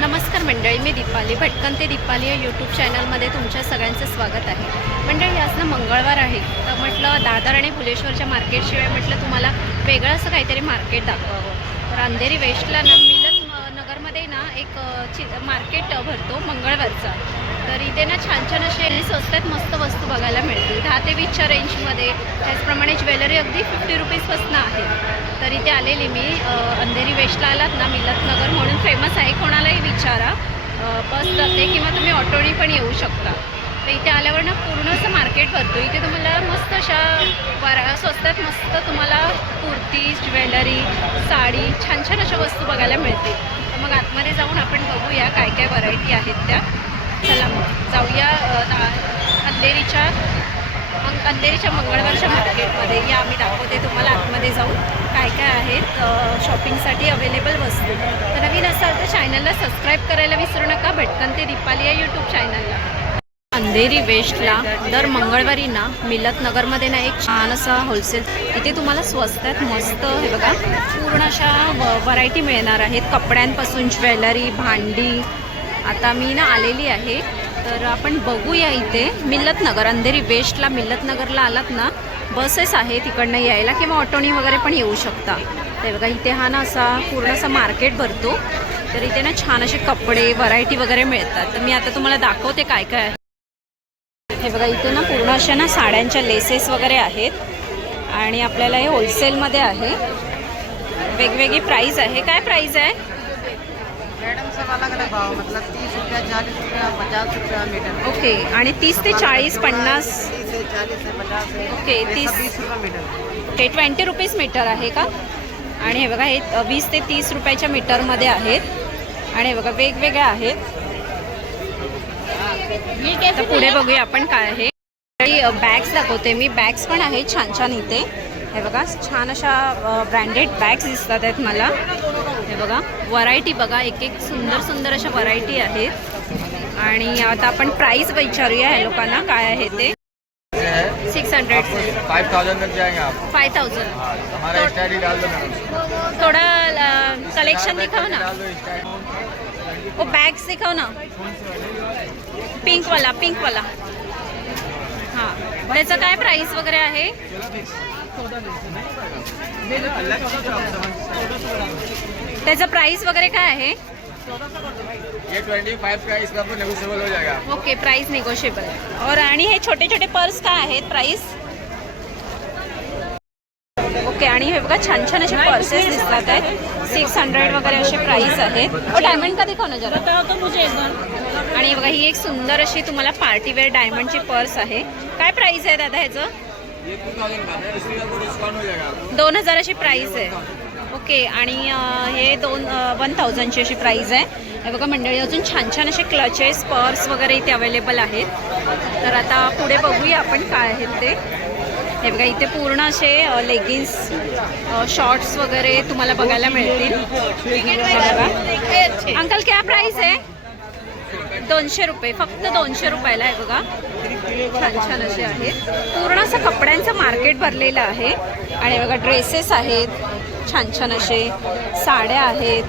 नमस्कार मंडळी, मी दीपाली भटकन ते दीपाली या यूट्यूब चॅनलमध्ये तुमच्या सगळ्यांचं स्वागत आहे। मंडळी, आज ना मंगळवार आहे, तर म्हटलं दादर आणि फुलेश्वरच्या मार्केटशिवाय म्हटलं तुम्हाला वेगळं असं काहीतरी मार्केट दाखवावं। तर अंधेरी वेस्टला ना मिलत नगरमध्ये ना एक मार्केट भरतो मंगळवारचा। तर इथे ना छान छान असे स्वस्तात मस्त वस्तू बघायला मिळतील 10 ते 20च्या रेंजमध्ये। त्याचप्रमाणे ज्वेलरी अगदी 50 रुपीजपासून आहे। तर इथे आलेली मी अंधेरी वेस्टला आलात ना, मिलत नगर म्हणून फेमस आहे, कोणालाही विचारा, बस जाते किंवा तुम्ही ऑटोनी पण येऊ शकता। तर इथे आल्यावर ना पूर्ण असं मार्केट भरतो। इथे तुम्हाला मस्त अशा स्वस्तात मस्त तुम्हाला कुर्ती, ज्वेलरी, साडी, छान छान अशा वस्तू बघायला मिळतील। तर मग आतमध्ये जाऊन आपण बघूया काय काय व्हरायटी आहेत त्या। चला मग जाऊया अंधेरीच्या मंगळवारच्या मार्केटमध्ये। या आम्ही दाखवते तुम्हाला आतमध्ये जाऊन काय काय आहेत शॉपिंगसाठी अवेलेबल वस्तू। तर नवीन असाल तर चॅनलला सबस्क्राईब करायला विसरू नका, भटकन ते दीपाली या यूट्यूब चॅनलला। अंधेरी वेस्टला दर मंगळवारी ना मिलत नगरमध्ये ना एक छान असा होलसेल, इथे तुम्हाला स्वस्तात मस्त हे बघा पूर्ण अशा व्हरायटी मिळणार आहेत, कपड्यांपासून ज्वेलरी, भांडी। आता मी ना आलेली आहे, तर आपण बघूया इथे मिलत नगर अंधेरी वेस्टला मिलत नगरला आलात ना, बसेस आहेत तिकडनं यायला किंवा ऑटोनी वगैरे पण येऊ शकता। ते बघा इथे हा ना असा पूर्ण असा मार्केट भरतो। तर इथे ना छान असे कपडे व्हरायटी वगैरे मिळतात। तर मी आता तुम्हाला दाखवते काय काय आहे। हे बघा इथे ना पूर्ण अशा ना साड्यांच्या लेसेस वगैरे आहेत आणि आपल्याला हे होलसेलमध्ये आहे। वेगवेगळी प्राइस आहे। काय प्राइस आहे मैडम? सब अलग अलग भाव, मतलब 30 रुपया, 40 रुपया, 50 रुपया मीटर। ओके, आणि 30 ते 40, 50, 30 से 40 से 50 है। ओके 20 रुपये मीटर। ओके 20 रुपीज मीटर आहे का? आणि हे बघा हे 20 ते 30 रुपयाच्या मीटरमध्ये आहेत आणि हे बघा वेगवेगळ्या आहेत। तर पुढे बघूया आपण काय आहे। बॅग्स दाखवते मी, बॅग्स पण आहेत छान छान इथे। हे बघा छान अशा ब्रँडेड बॅग्स दिसतात आहेत मला। हे बघा व्हरायटी बघा, एक एक सुंदर सुंदर अशा व्हरायटी आहेत। आणि आता आपण प्राइस विचारूया ह्या लोकांना काय आहे ते। 600 से 5000 तक जाएंगे आप। 5000। हमारा स्टाइल ही डाल दो मैडम। थोड़ा कलेक्शन दिखाओ ना, डाल दो स्टाइल। वो बैग्स दिखाओ ना, पिंक वाला। हां, त्याचं काय प्राइस वगैरे आहे? त्याचा प्राइस वगैरे काय आहे? ये 25 का, इसका तो नेगोशिएबल हो जाएगा। Okay, price negotiable. और आणि हे छोटे छोटे पर्स काय आहेत प्राइस? ओके, आणि हे बघा छान छान असे पर्सेस दिसतात आहेत, 600 वगैरे असे प्राइस आहेत। और डायमंड का दिखाओ ना जरा तो मुझे। आणि बघा ही एक सुंदर अशी तुम्हाला पार्टीवेअर डायमंडची पर्स आहे। काय प्राइस आहे दादा ह्याचं? ये 2000 का है, इसका तो डिस्काउंट हो जाएगा। 2000 अशी प्राइस आहे। ओके, आणि हे 1000ची अशी प्राइस आहे। हे बघा मंडळी अजून छान छान असे क्लचेस, पर्स वगैरे इथे अवेलेबल आहेत। तर आता पुढे बघूया आपण काय आहेत ते। हे बघा इथे पूर्ण असे लेगिन्स, शॉर्ट्स वगैरे तुम्हाला बघायला मिळतील। बघा अंकल क्या प्राइस आहे? 200 रुपये, फक्त 200 रुपयाला आहे बघा। छान छान असे आहेत, पूर्ण असं कपड्यांचं मार्केट भरलेलं आहे। आणि बघा ड्रेसेस आहेत छान छान असे, साड्या आहेत।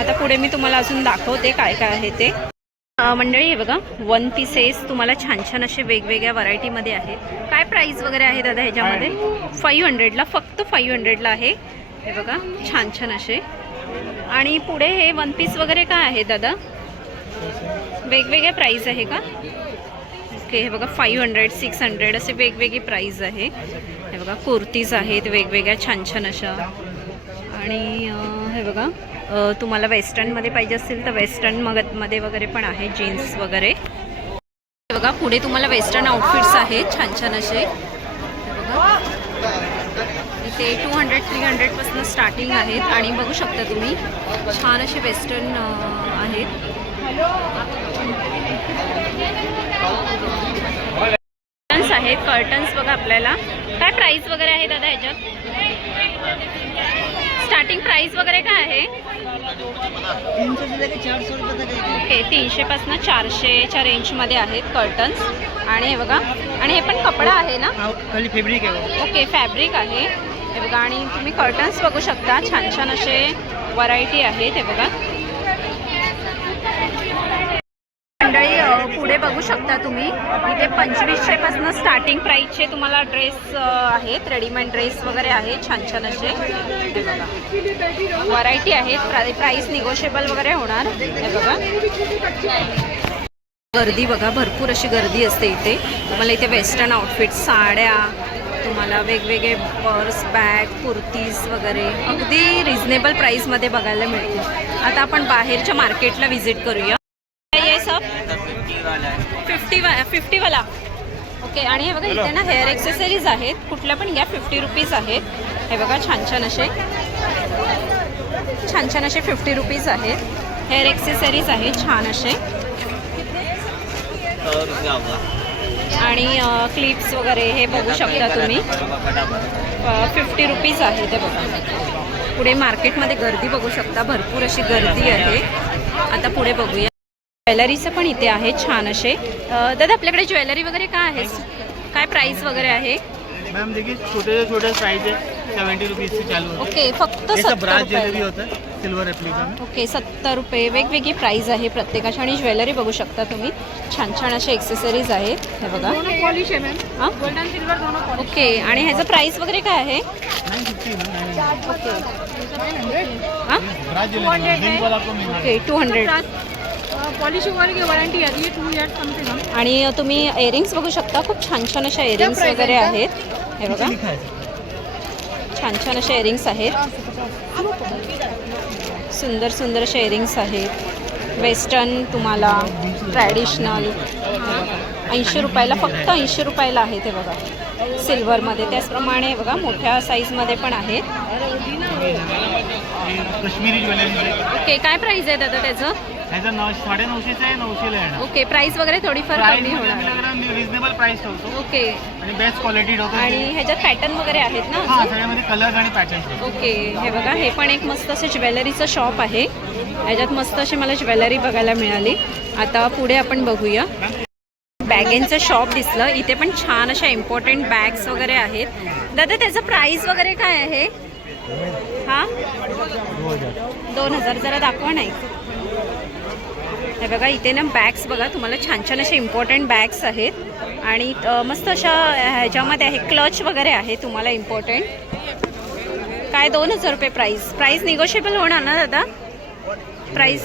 आता पुढे मी तुम्हाला अजून दाखवते काय काय आहे ते। मंडळी हे बघा वन पीसेस तुम्हाला छान छान असे वेगवेगळ्या व्हरायटीमध्ये आहेत। काय प्राइस वगैरे आहे दादा ह्याच्यामध्ये? 500ला, फक्त 500ला आहे। हे बघा छान छान असे। आणि पुढे हे वन पीस वगैरे काय आहे दादा? वेगवेगळ्या प्राइस आहे का? ओके, हे बघा 500, 600 असे वेगवेगळी प्राइस आहे। हे बघा कुर्तीज आहेत वेगवेगळ्या छान छान अशा। आणि हे बघा तुम्हाला वेस्टर्नमध्ये पाहिजे असेल तर वेस्टर्नमध्ये वगैरे पण आहे, जीन्स वगैरे। हे बघा पुढे तुम्हाला वेस्टर्न आउटफिट्स आहेत छान छान असे। हे बघा इथे 200-300 पासून स्टार्टिंग आहेत आणि बघू शकता तुम्ही छान असे वेस्टर्न आहेत। कर्टन्स आहेत, कर्टन्स बघा आपल्याला। काय प्राइस वगैरे आहे दादा ह्याच्यात? स्टार्टिंग प्राइस वगैरे काय आहे? 300 से लेके 400 रुपये तक है। ओके, 300पासून 400च्या रेंजमध्ये आहेत कर्टन्स। आणि हे बघा, आणि हे पण कपडा आहे ना? खाली फॅब्रिक आहे। ओके, फॅब्रिक आहे हे बघा। आणि तुम्ही कर्टन्स बघू शकता छान छान असे व्हरायटी आहेत। हे बघा पुढे बघू शकता तुम्ही इथे 2500 पासून स्टार्टिंग प्राइसचे तुम्हाला ड्रेस आहेत, रेडीमेड ड्रेस वगैरे आहे छान छान असे. हे बघा व्हरायटी आहेत, प्राइस निगोशिएबल वगैरे होणार. हे बघा गर्दी बघा, भरपूर अशी गर्दी असते इथे. तुम्हाला इथे वेस्टर्न आउटफिट, साड्या, तुम्हाला वेगवेगळे पर्स, बॅग, कुर्तीज वगैरे अगदी रिझनेबल प्राईसमध्ये बघायला मिळतील. आता आपण बाहेरच्या मार्केटला व्हिजिट करूया. ये सब 50 वाला. ओके. आणि हे बघा इथे ना हेअर एक्सेसरीज आहेत, कुठल्या पण घ्या 50 रुपीज आहेत. हे बघा छान छान असे 50 रुपीज आहेत. हेअर एक्सेसरीज आहेत छान असे. आणि क्लिप्स वगैरे हे बघू शकता तुम्ही 50 रुपीज आहे. ते बघा पुढे मार्केटमध्ये गर्दी बघू शकता, भरपूर अशी गर्दी आहे. आता पुढे बघूया. ज्वेलरीचं पण इथे आहे छान असे. दादा आपल्याकडे ज्वेलरी वगैरे काय आहे, काय प्राइस वगैरे आहे? मैम देखिए छोटे से छोटे प्राइस है 70 रुपीज से चालू होता है. ओके. फक्त ये सब 70 ब्रास ज्वेलरी रुपये. होता है सिल्वर एप्लिका में. ओके 70 रुपये. वेगवेगळी प्राइस आहे प्रत्येकाची. आणि ज्वेलरी बघू शकता तुम्ही, छान छान असे एक्सेसरीज आहेत. हे बघा पॉलिश है मैम, हां गोल्डन सिल्वर दोनों पॉलिश. ओके. आणि ह्याचं प्राइस वगैरे काय आहे? 950 ओके हां ब्रास ज्वेलरी रिंग वाला आपको मिलेगा. ओके 200. पॉलिश वाले की वारंटी आती है 2 ईयर्स कम से कम. आणि तुम्ही इयरिंग्स बघू शकता, खूप छान छान अशा इयरिंग्स वगैरे आहेत. हे बघा लिखा है छान छान अशा इयरिंग्स आहेत, सुंदर सुंदर अशा इयरिंग्स आहेत. वेस्टर्न तुम्हाला ट्रॅडिशनल 80 रुपयाला, फक्त 80 रुपयाला आहे. ते बघा सिल्वरमध्ये. त्याचप्रमाणे बघा मोठ्या साईजमध्ये पण आहेत. कश्मीरी ज्वेलरी. ओके. काय प्राईस आहे दादा त्याचं? ह्याचा 950 से 900 आहे. ओके. प्राईस वगैरे थोडीफार कमी होणार. रिजनेबल प्राइस ठेवतो ओके. आणि बेस्ट क्वालिटी ठेवतो. आणि ह्याच्यात पॅटर्न वगैरे आहेत ना हां, अजून? सगळ्यामध्ये कलर आणि पॅटर्न. ओके. हे बघा हे पण एक मस्त असं ज्वेलरीचं शॉप आहे. ह्याच्यात मस्त अशी मला ज्वेलरी बघायला मिळाली. आता पुढे आपण बघूया. बॅगेंचं शॉप दिसलं. इथे पण छान अशा इम्पॉर्टंट बॅग्स वगैरे आहेत. दादा त्याचं प्राईस वगैरे काय आहे? हां 2000. जरा दाखवा नाही. हे बघा इथे ना बॅग्स बघा, तुम्हाला छान छान असे इम्पॉर्टंट बॅग्स आहेत. आणि मस्त अशा ह्याच्यामध्ये आहे, क्लच वगैरे आहे तुम्हाला इम्पॉर्टंट. काय 2000 रुपये प्राईस निगोशिएबल होणार ना दादा? प्राईस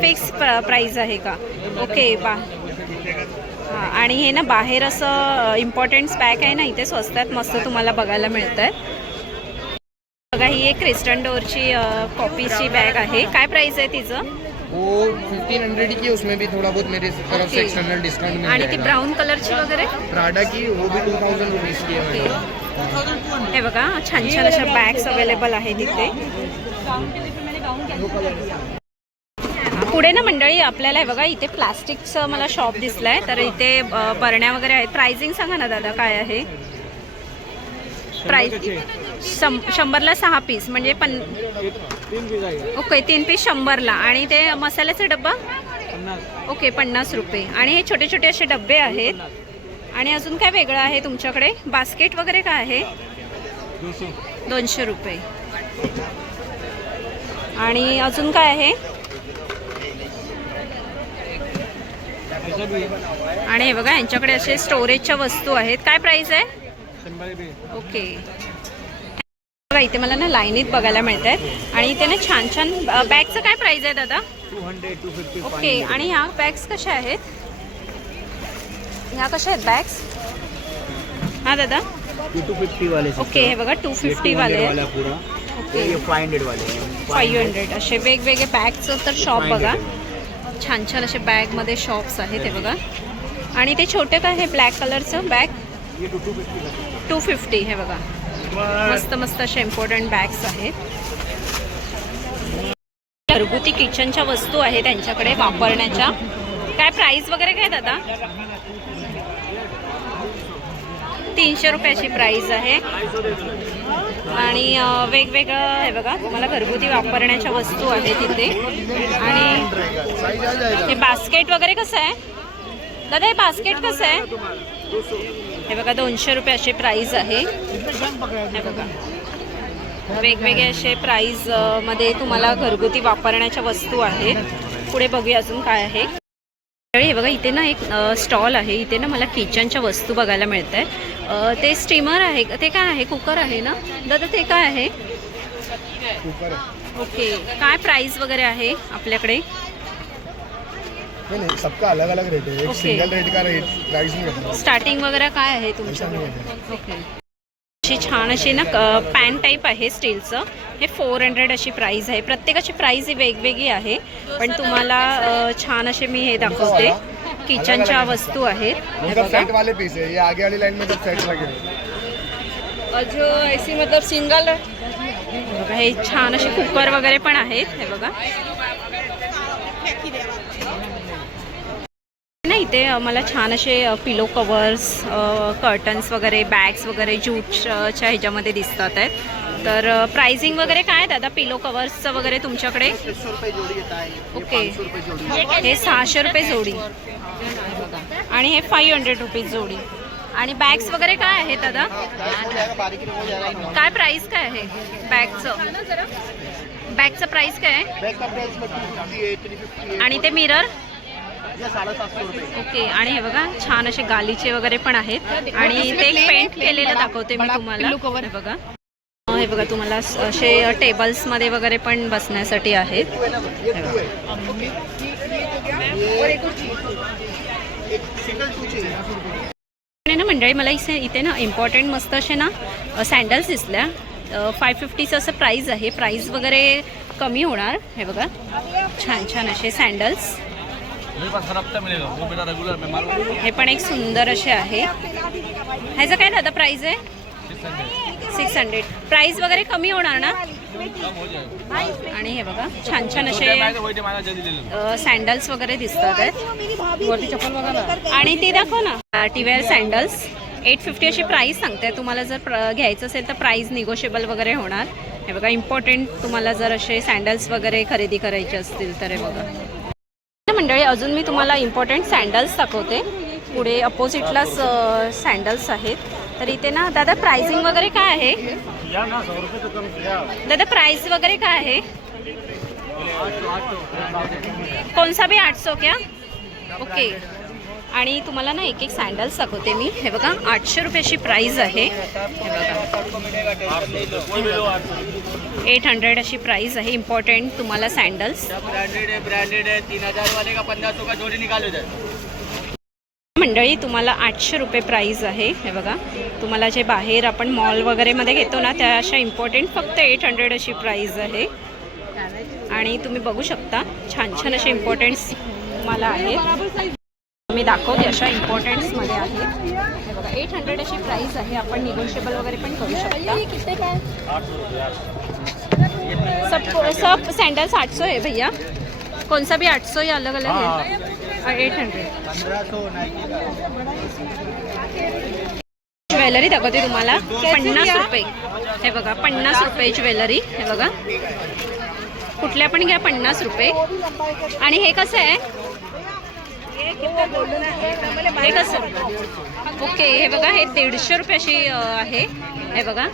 फिक्स प्राईस आहे का? ओके. हां. आणि हे ना बाहेर असं इम्पॉर्टंट बॅग आहे ना, इथे स्वस्तात मस्त तुम्हाला बघायला मिळत आहे. बघा ही एक क्रिस्टन डोरची कॉपीची बॅग आहे. काय प्राईस आहे तिचं? वो 1500 की, उसमें भी थोड़ा बहुत मेरे तरफ से एक्सटर्नल डिस्काउंट मिल आणि ती जाएगा. ब्राऊन कलरची वगैरे प्राडा की वो भी 2000 रुपीज़ की है मैडम. हे बघा छान छान अशा बॅग्स अवेलेबल आहेत इथे. पुढे ना मंडळी आपल्याला हे बघा इथे प्लास्टिकचं मला शॉप दिसलंय. तर इथे बरण्या वगैरे आहेत. प्राइसिंग सांगा ना दादा काय आहे प्राइस? 100ला 6 पीस म्हणजे ओके 3 पीस 100ला. आणि ते मसाल्याचा डब्बा ओके 50 रुपये. आणि हे छोटे छोटे असे डब्बे आहेत. आणि अजून काय वेगळं आहे तुमच्याकडे? बास्केट वगैरे काय आहे? 200 रुपये. आणि अजून काय आहे? आणि हे बघा यांच्याकडे असे स्टोरेजच्या वस्तू आहेत. काय प्राइस आहे? ओके. बघा इथे मला ना लाईनीत बघायला मिळत आहेत. आणि इथे ना छान छान बॅगचं काय प्राइस आहे दादा? 200, 250. ओके. आणि ह्या बॅग्स कशा आहेत? ह्या कशा आहेत बॅग्स? हां दादा 250 वाले. ओके. हे बघा 250 वाले आहेत. पूरा. ओके. 500 वाले. 500 असे वेगवेगळे बॅगचं तर शॉप बघा. छान छान असे बॅगमध्ये शॉप्स आहेत. हे बघा. आणि ते छोटे काय हे ब्लॅक कलरचं बॅग? 250. हे बघा मस्त मस्त अशा इम्पॉर्टंट बॅग्स आहेत. घरगुती किचनच्या वस्तू आहेत त्यांच्याकडे वापरण्याच्या. काय प्राइस वगैरे काय दादा? 300 रुपयाची प्राइस आहे. आणि वेगवेगळं हे बघा तुम्हाला घरगुती वापरण्याच्या वस्तू आहेत इथे. आणि हे बास्केट वगैरे कसं आहे दादा? हे बास्केट कसं आहे? हे बघा 200 रुपये असे प्राइस आहे. हे बघा वेगवेगळे असे प्राइस मध्ये तुम्हाला घरगुती वापरण्याच्या वस्तू आहेत. पुढे बघूया अजून काय आहे. हे बघा इथे ना एक स्टॉल आहे. इथे ना मला किचनच्या वस्तू बघायला मिळत आहे. ते स्टीमर आहे, ते काय आहे? कुकर आहे ना दादा, ते काय आहे? कुकर ओके, काय प्राइस वगैरे आहे आपल्याकडे? नहीं सबका अलग अलग रेट है. एक Okay. सिंगल रेट का रेट प्राइस नहीं रहता. स्टार्टिंग वगैरे काय आहे ऐसा तुमच्याकडे? नहीं है. ओके, अशी छान अशी ना पॅन टाईप आहे स्टीलचं. हे 400 अशी प्राइस आहे. प्रत्येकाची प्राइस ही वेगवेगळी आहे, पण तुम्हाला छान असे मी हे दाखवते. किचनच्या वस्तू आहेत हे मतलब बघा. सेट वाले पीस है. ये आगे वाली लाइन में सब सेट लगे हैं. और जो ऐसी मतलब सिंगल बघा, हे छान असे कुकर वगैरे पण आहेत हे बघा ना. इथे मला छान असे पिलो कवर्स, कर्टन्स वगैरे, बॅग्स वगैरे ज्यूटच्या ह्याच्यामध्ये दिसतात आहेत. तर प्राइसिंग वगैरे काय दादा पिलो कवर्सचं वगैरे तुमच्याकडे? 600 रुपये जोड़ी देता है. ओके, 500 रुपये जोड़ी. हे 600 रुपये जोडी आणि हे 500 रुपीज जोडी. आणि बॅग्स वगैरे काय आहे दादा? बारीकी हो जाएगा. काय प्राइस काय आहे बॅगचं प्राइस काय आहे? बैग का प्राइस में 250 है, 350 है. आणि ते मिरर? ये 750 रुपये. ओके, आणि हे बघा छान असे गालीचे वगैरे पण आहेत. आणि ते एक पेंट केलेलं दाखवते मी तुम्हाला. हे बघा, हे बघा तुम्हाला असे टेबल्समध्ये वगैरे पण बसण्यासाठी आहेत. आणि ना मंडळी मला इथे ना इम्पॉर्टंट मस्त असे ना सँडल्स दिसल्या. 550चं असं प्राईज आहे. प्राईज वगैरे कमी होणार. हे बघा छान छान असे सँडल्स. हे पण एक सुंदर असे आहे. ह्याचं काय दादा प्राईज आहे? 600. प्राईस वगैरे कमी होणार ना? आणि हे बघा छान छान असे सँडल्स वगैरे दिसतात आहेत. वरती चप्पल बघा ना. आणि ती दाखव ना, पार्टीवेअर सँडल्स 850 अशी प्राईस सांगते. तुम्हाला जर घ्यायचं असेल तर प्राईस निगोशिएबल वगैरे होणार. हे बघा इम्पॉर्टंट तुम्हाला जर असे सँडल्स वगैरे खरेदी करायचे असतील तर हे बघा मंडळी. अजून मी तुम्हाला इम्पॉर्टंट सँडल्स दाखवते. पुढे अपोजिटलाच सँडल्स आहेत. तर इथे ना दादा प्राइसिंग वगैरे काय आहे? दादा प्राइस वगैरे काय आहे? कोणसा भी 800 क्या? ओके, आणि तुम्हाला ना एक एक सँडल्स दाखवते मी. हे बघा 800 रुपयाची प्राइस आहे. हे बघा 800 अशी प्राइस आहे. इम्पॉर्टंट तुम्हाला सँडल्स. ब्रांडेड है 3000 वाले का 1500 का जोड़ी निकालो जाए. मंडळी तुम्हाला 800 रुपये प्राईज आहे. हे बघा तुम्हाला जे बाहेर आपण मॉल वगैरेमध्ये घेतो ना त्या अशा इम्पॉर्टंट फक्त 800 अशी प्राईज आहे. आणि तुम्ही बघू शकता छान छान असे इम्पॉर्टंट्स तुम्हाला आहेत. मी दाखवते अशा इम्पॉर्टंट्समध्ये आहे. हे बघा 800 अशी प्राईज आहे. आपण निगोशिएबल वगैरे पण करू शकता. सब सैंडल्स 800 है भैया. कौन सा भी 800 या अलग अलग है? 800. ज्वेलरी दाखवते तुम्हाला 50 रुपये. हे बघा 50 रुपये ज्वेलरी. हे बघा कुठल्या पण घ्या 50 रुपये. आणि हे कसं आहे? हे कसं? ओके, हे बघा हे 150 रुपयाची आहे. हे बघा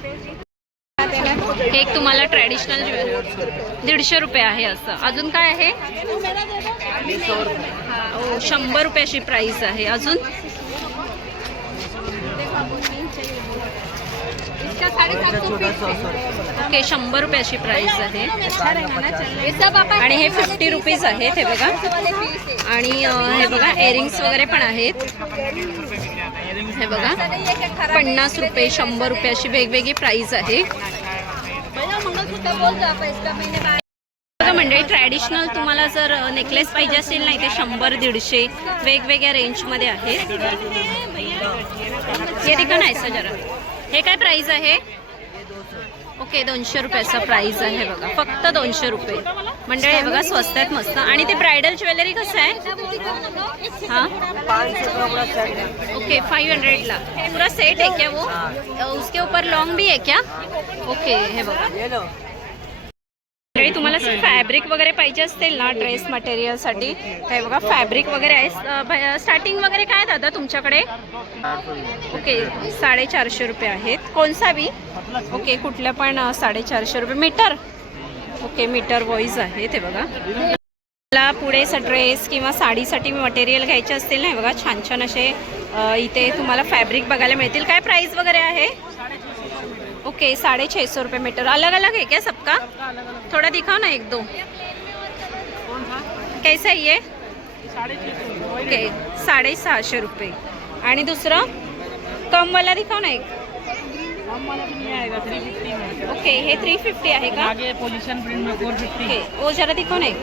हे एक तुम्हाला ट्रॅडिशनल ज्वेलरी 150 रुपये आहे. असं अजून काय आहे? 100 रुपयाची प्राईस आहे. अजून ओके 100 रुपयाची प्राईस आहे. आणि हे 50 रुपीज आहेत. हे बघा आणि हे बघा इयरिंग्स वगैरे पण आहेत. हे बघा 50 रुपये 100 रुपये अशी वेगवेगळी प्राईस आहे. बघा मंडळी ट्रॅडिशनल तुम्हाला जर नेकलेस पाहिजे असेल ना इथे 100-150 वेगवेगळ्या रेंजमध्ये आहेत. हे ठिकाण आहे सर जरा. हे काय प्राईस आहे? ओके 200 रुपयाचा प्राईस आहे. बघा फक्त 200 रुपये. मंडळी हे बघा स्वस्त आहेत मस्त. आणि ते ब्रायडल ज्वेलरी कसं आहे? हां ओके 500ला पूरा सेट है क्या वो? उसके ऊपर लॉन्ग भी है क्या? ओके हे बघा तुम्हाला फॅब्रिक वगैरे पाहिजे असतील ना ड्रेस मटेरियलसाठी हे बघा फॅब्रिक वगैरे आहे. स्टार्टिंग वगैरे काय दादा तुमच्याकडे? ओके 450 रुपये आहेत. कोणसा बी? ओके कुठल्या पण 450 रुपये मीटर. ओके मीटर वाईज आहे. ते बघा मला पुढे असं ड्रेस किंवा साडीसाठी मटेरियल घ्यायचे असतील ना, हे बघा छान छान असे इथे तुम्हाला फॅब्रिक बघायला मिळतील. काय प्राइस वगैरे आहे? ओके 650 रुपये मीटर. अलग अलग है क्या सबका? थोड़ा दिखाओ ना एक दो. कैसा है ये? ओके 650 रुपये. आणि दुसरं कम वाला दिखाओ ना एक. ओके हे 350 आहे का? आगे पोजिशन प्रिंट में 450. ओके वो जरा दिखाओ ना एक.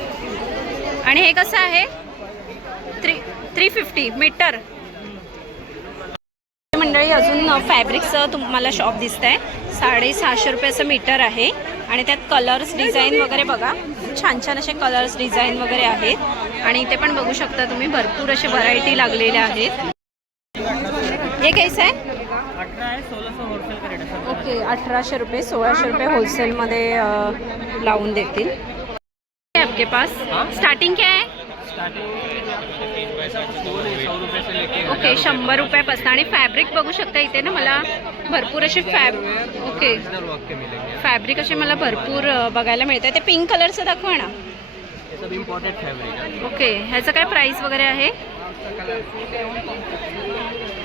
आणि हे कसं आहे? 350 मीटर. मंडळी अजून फॅब्रिकचं तुम्हाला शॉप दिसत आहे. 650 रुपये असं मीटर आहे आणि त्यात कलर्स डिझाईन वगैरे बघा, छान छान असे कलर्स डिझाईन वगैरे आहेत. आणि इथे पण बघू शकता तुम्ही भरपूर असे व्हरायटी लागलेल्या आहेत. हे कैसे आहे? 18 है 1600 होलसेल का रेट है सर. ओके 1800 रुपये 1600 रुपये होलसेलमध्ये लावून देतील. आपके पास स्टार्टिंग क्या है? स्टार्टिंग 100 रुपये से लेके ओके 100 रुपयापासून. आणि फॅब्रिक बघू शकता इथे ना मला भरपूर असे ओके फॅब्रिक असे मला भरपूर बघायला मिळतं. ते पिंक कलरचं दाखवा ना. सब इम्पोर्टेड फैब्रिक है. ओके ह्याचं काय प्राइस वगैरे आहे?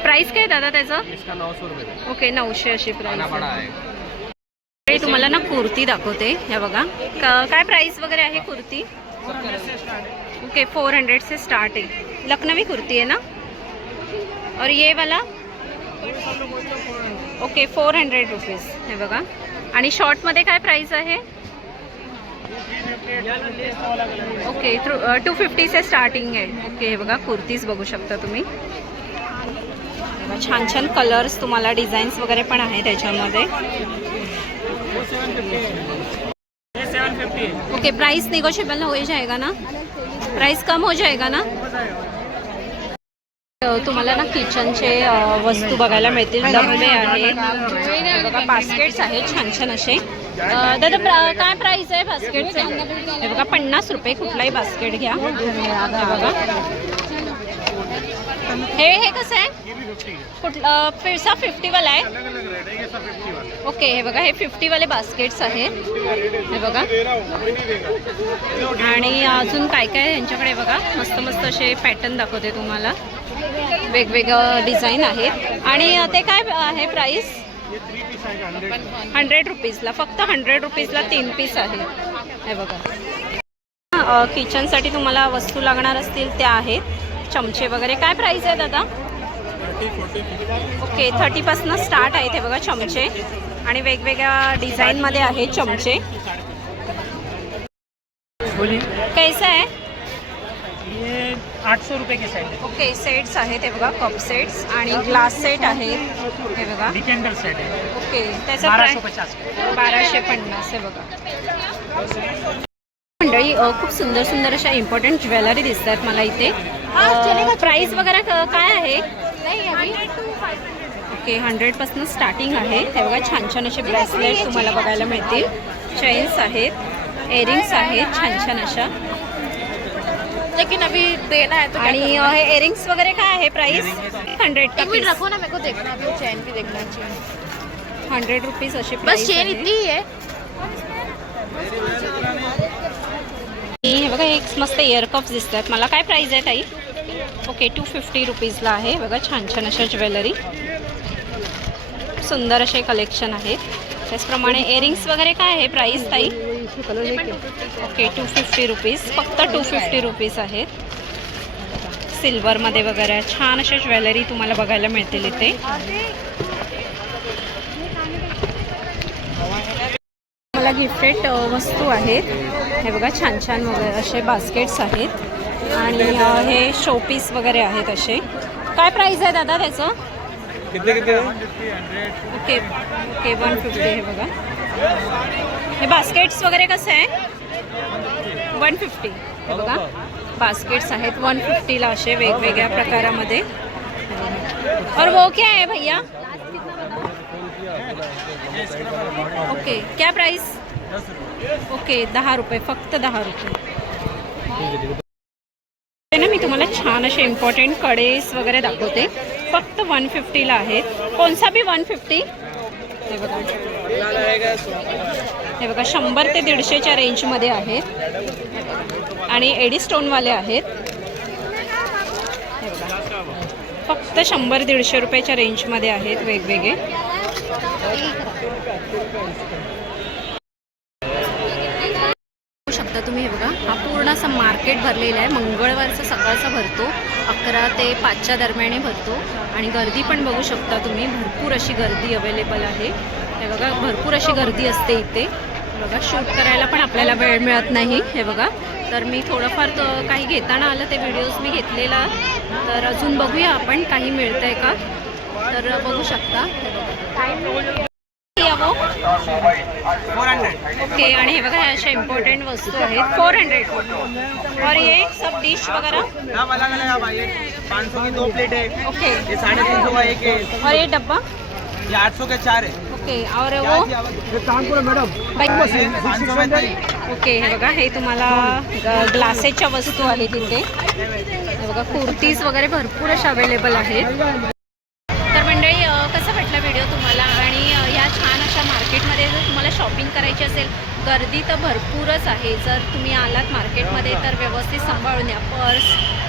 प्राइस काय दादा त्याचं? इसका 900 रुपये. ओके 900 अशी प्राइस बड़ा आहे. है. तुम्हाला ना कुर्ती दाखवते. हे बघा काय प्राइस वगैरे आहे कुर्ती? ओके 400 से स्टार्ट है. लखनवी कुर्ती है ना. और ये वाला ओके 400 रुपीज़. हे बघा. आणि शॉर्टमध्ये काय प्राइस आहे? ओके 250 से स्टार्टिंग आहे. ओके हे बघा कुर्तीज बघू शकता तुम्ही. छान छान कलर्स तुम्हाला डिझाईन्स वगैरे पण आहे त्याच्यामध्ये. 750 है. ओके प्राइस निगोशिएबल हो जाएगा ना? प्राइस कम हो जाएगा ना? तुम्हाला ना किचनचे वस्तू बघायला मिळतील. डबे आहेत बघा, बास्केट्स आहेत छान छान असे. दादा काय प्राइस आहे बास्केटचे? हे बघा 50 रुपये कुठलाही बास्केट घ्या. बघा हे कसं आहे? कुठलं फिरसा 50 वाला आहे? ओके हे बघा हे 50 वाले बास्केट्स आहेत. हे बघा. आणि अजून काय काय यांच्याकडे बघा मस्त मस्त असे पॅटर्न दाखवते तुम्हाला. वेगवेगळं डिझाईन आहेत. आणि ते काय आहे प्राइस? 100 रुपीजला. फक्त 100 रुपीजला 3 पीस आहे. हे बघा. किचनसाठी तुम्हाला वस्तू लागणार असतील त्या आहेत. चमचे वगैरे काय प्राइस आहे दादा? ओके 30पासून स्टार्ट आहे. ते बघा चमचे आणि वेगवेगळ्या डिझाईनमध्ये आहे चमचे. कैसा आहे? ये 800 रुपये के सेट है. ओके सेट्स आहेत. हे बघा कप सेट्स आणि ग्लास सेट आहेत. हे बघा. डिकेंडर सेट है. ओके त्याचा 1250. 1250 हे बघा. मंडळी खूप सुंदर सुंदर अशा इम्पॉर्टंट ज्वेलरी दिसत आहेत मला इथे. प्राइस वगैरे काय आहे? ओके 100पासून स्टार्टिंग आहे. हे बघा छान छान असे ब्रेसलेट तुम्हाला बघायला मिळतील. चेन्स आहेत, इयरिंग्स आहेत छान छान अशा. लेकिन अभी देना है तो आणि हे इयरिंग्स वगैरे काय आहे प्राइस? 100 का एक मिनट रखो ना, मेरे को देखना अभी चेन भी देखना चाहिए. 100 रुपीज अशी बस प्राइस चेन आहे. इतनी ही है. हे बघा एक मस्त इयर कप्स दिसत आहेत मला. काय प्राइस आहे ताई? ओके 250 रुपीजला आहे. बघा छान छान अशा ज्वेलरी. सुंदर असे कलेक्शन आहेत. त्याचप्रमाणे इयरिंग्स वगैरे काय आहे प्राइस ताई? Okay 250 rupees. फक्त 250 रुपीज आहेत. सिल्वरमध्ये वगैरे छान अशा ज्वेलरी तुम्हाला बघायला मिळतील इथे. मला गिफ्टेड वस्तू आहेत. हे बघा छान छान वगैरे असे बास्केट्स आहेत. आणि हे शोपीस वगैरे आहेत असे. काय प्राइस आहे दादा त्याचं? Okay okay 150. हे बघा हे बास्केट्स वगैरे कसं आहे? 150. हे बघा बास्केट्स आहेत 150ला असे वेगवेगळ्या प्रकारामध्ये. और वो क्या है भैया? ओके क्या प्राइस? ओके 10 रुपये. फक्त 10 रुपये. ना मी तुम्हाला छान असे इम्पॉर्टंट कडेस वगैरे दाखवते. फक्त 150ला आहेत. कोणसा बी 150. हे बघा हे बघा 100 ते 150च्या रेंजमध्ये आहेत. आणि एडी स्टोनवाले आहेत. हे बघा. फक्त 100-150 रुपयाच्या रेंजमध्ये आहेत वेगवेगळे. शकता तुम्ही. हे बघा, हा पूर्ण असं मार्केट भरलेला आहे. मंगळवारचा सकाळचा भरतो, 11 ते 5च्या दरम्यान भरतो. आणि गर्दी पण बघू शकता तुम्ही, भरपूर अशी गर्दी अवेलेबल आहे. हे बघा, भरपूर अशी गर्दी असते इथे. हे बघा, शूट करायला पण आपल्याला वेळ मिळत नाही. हे बघा, तर मी थोडंफार काही घेताना आलं ते व्हिडिओज मी घेतलेला. तर अजून बघूया आपण काही मिळतंय का, तर बघू शकता. ओके. आणि हे बघा, ह्या अशा इम्पॉर्टंट वस्तू आहेत. 400 और ये सब डिश वगैरह सब अलग अलग है भाई. 500 की 2 प्लेट है. ओके. ये 350 का 1 है. और ये डब्बा ये 800 के 4 है. ओके. और वो बाई- 500 में 3. ओके. हे बघा, हे तुम्हाला ग्लासेसच्या वस्तू आहेत इथे. हे बघा, कुर्तीज वगैरे भरपूर अशा अवेलेबल आहेत. तर मंडळी, कसा वाटला व्हिडिओ तुम्हाला? आणि ह्या छान अशा मार्केटमध्ये जर तुम्हाला शॉपिंग करायची असेल, गर्दी तर भरपूरच आहे. जर तुम्ही आलात मार्केटमध्ये तर व्यवस्थित सांभाळून या. पर्स,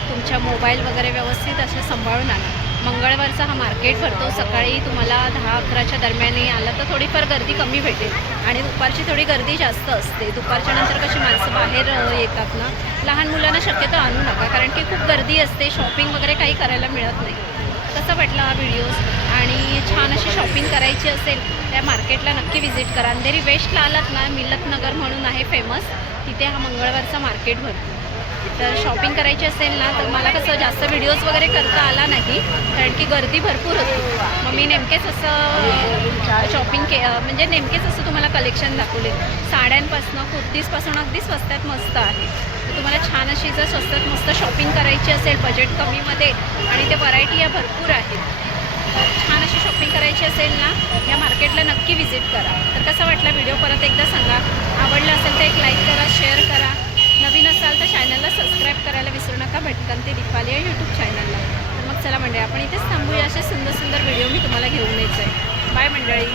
तुमच्या मोबाईल वगैरे व्यवस्थित असे सांभाळून आणा. मंगळवारचा हा मार्केट भरतो. सकाळी तुम्हाला 10-11च्या दरम्यान आला तर थोडीफार गर्दी कमी भेटेल. आणि दुपारची थोडी गर्दी जास्त असते. दुपारच्या नंतर कशी माणसं बाहेर येतात ना, लहान मुलांना शक्यतो आणू नका, कारण की खूप गर्दी असते. शॉपिंग वगैरे काही करायला मिळत नाही. कसा वाटला हा व्हिडिओज? आणि छान अशी शॉपिंग करायची असेल त्या मार्केटला नक्की व्हिजिट करा. अंधेरी वेस्टला आलात ना, मिलतनगर म्हणून आहे फेमस, तिथे हा मंगळवारचा मार्केट भरतो. तर शॉपिंग करायची असेल ना, तर मला कसं जास्त व्हिडिओज वगैरे करता आला नाही, कारण की गर्दी भरपूर होती. मग मी नेमकेच असं शॉपिंग म्हणजे नेमकेच असं तुम्हाला कलेक्शन दाखवले. साड्यांपासून कुर्तीजपासून अगदी स्वस्तात मस्त आहे. तर तुम्हाला छान अशी जर स्वस्तात मस्त शॉपिंग करायची असेल बजेट कमीमध्ये, आणि ते व्हरायटी या भरपूर आहेत, तर छान अशी शॉपिंग करायची असेल ना, या मार्केटला नक्की व्हिजिट करा. तर कसा वाटला व्हिडिओ परत एकदा सांगा. आवडला असेल तर एक लाईक करा, शेअर करा. नवीन असाल तर चॅनलला सबस्क्राईब करायला विसरू नका, भटकंती दीपाली या यूट्यूब चॅनलला. तर मग चला मंडळी, आपण इथेच थांबूया. असे सुंदर सुंदर व्हिडिओ मी तुम्हाला घेऊन यायचं आहे. बाय मंडळी.